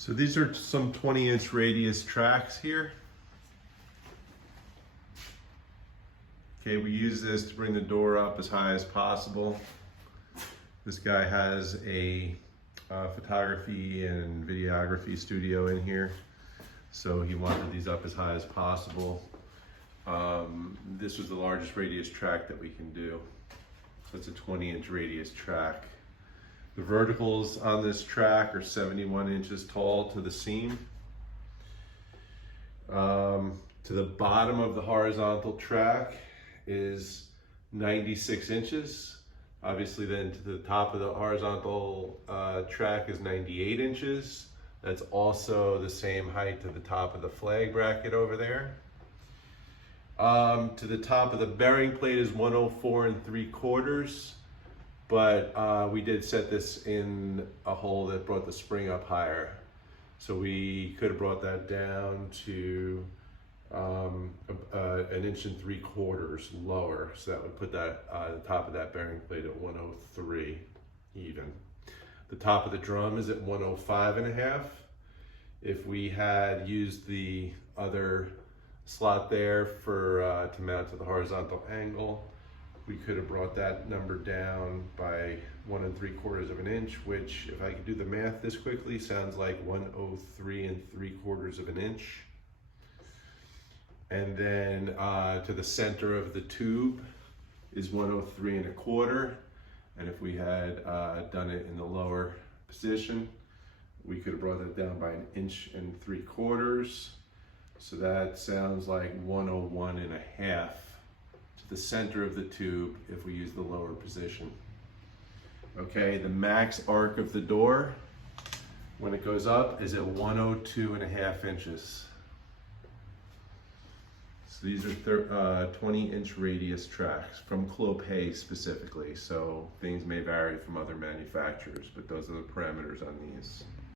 So these are some 20-inch radius tracks here. Okay, we use this to bring the door up as high as possible. This guy has a photography and videography studio in here, so he wanted these up as high as possible. This was the largest radius track that we can do. So it's a 20-inch radius track. The verticals on this track are 71 inches tall to the seam. To the bottom of the horizontal track is 96 inches. Obviously then to the top of the horizontal track is 98 inches. That's also the same height to the top of the flag bracket over there. To the top of the bearing plate is 104 3/4, but we did set this in a hole that brought the spring up higher. So we could have brought that down to 1 3/4 lower. So that would put that the top of that bearing plate at 103 even. The top of the drum is at 105.5. If we had used the other slot there for to mount to the horizontal angle, we could have brought that number down by 1 3/4 inch, which, if I could do the math this quickly, sounds like 103 3/4 inch. And then to the center of the tube is 103 1/4. And if we had done it in the lower position, we could have brought that down by 1 3/4 inches. So that sounds like 101 1/2 to the center of the tube if we use the lower position. Okay, the max arc of the door when it goes up is at 102 1/2 inches. So these are 20-inch radius tracks from Clopay specifically. So things may vary from other manufacturers, but those are the parameters on these.